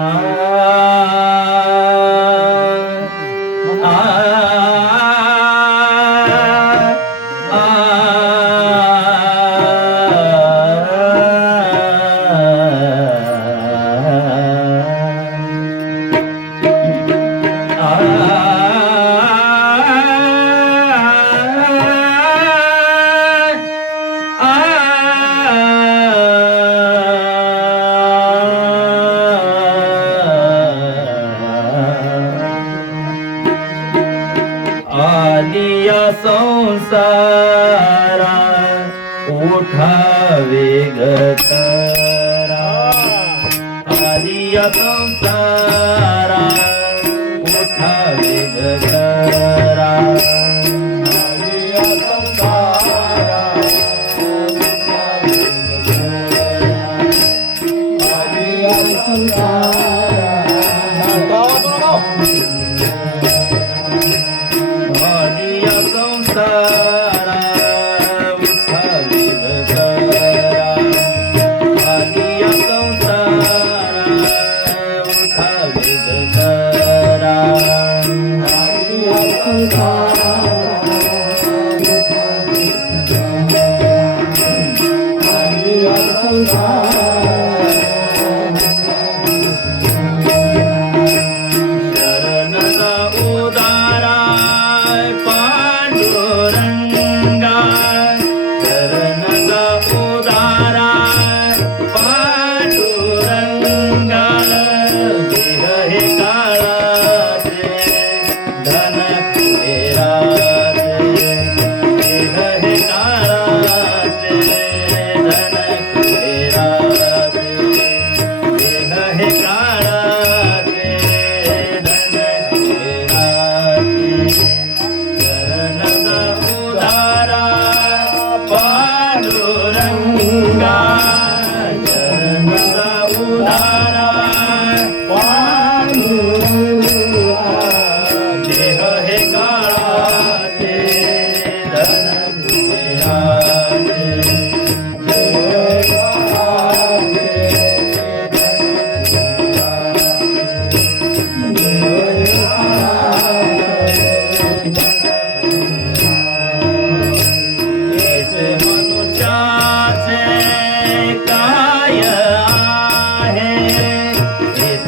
아 दिया संसारा उठावे गतरा आदिया संसारा ಸದಾ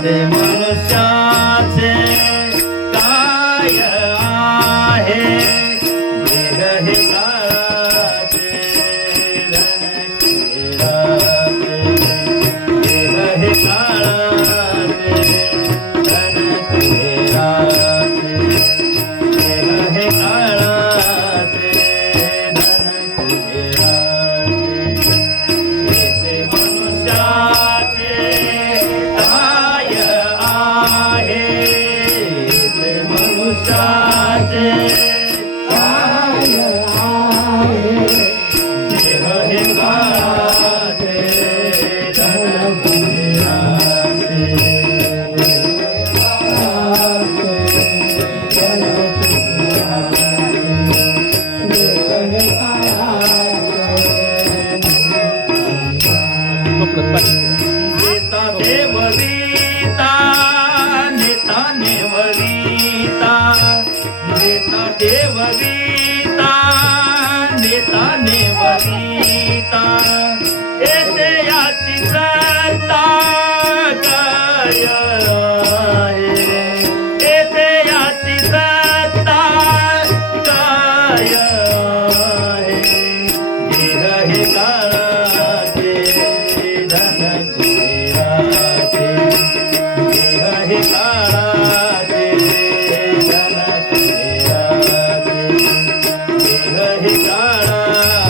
them. Gracias. नेता देवगीता नेता देवगीता येते याची सत्ता गाय ਸਾਰਾ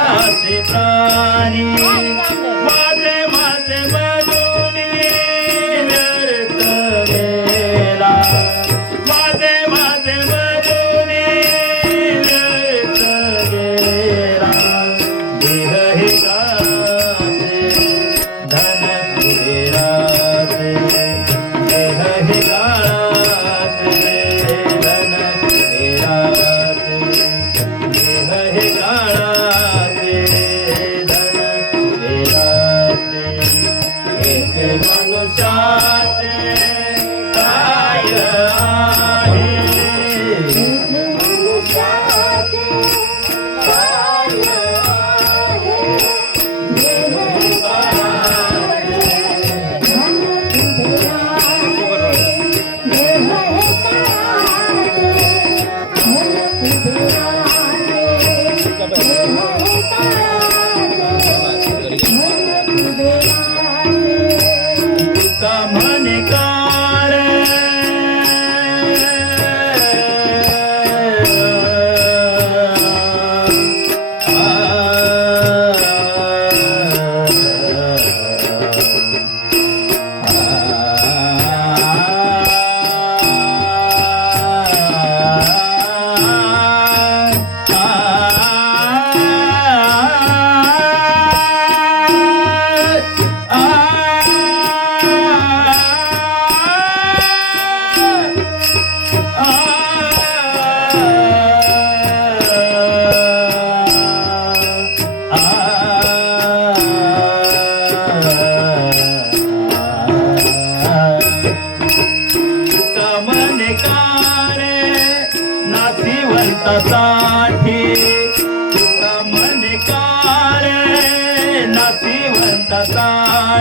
आहे?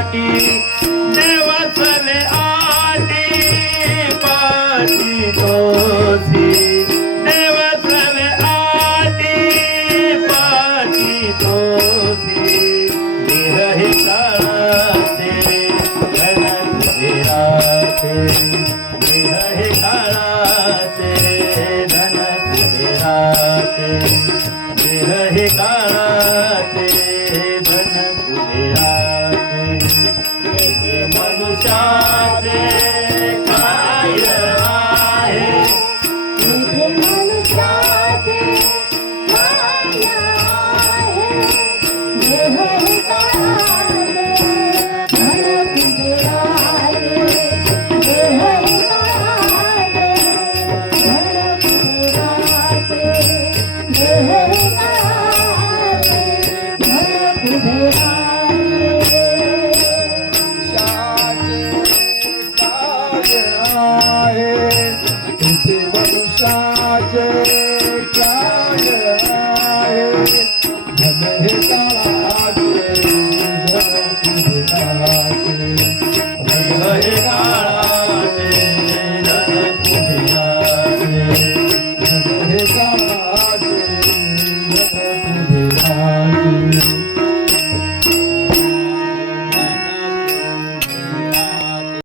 देवा चले आ time.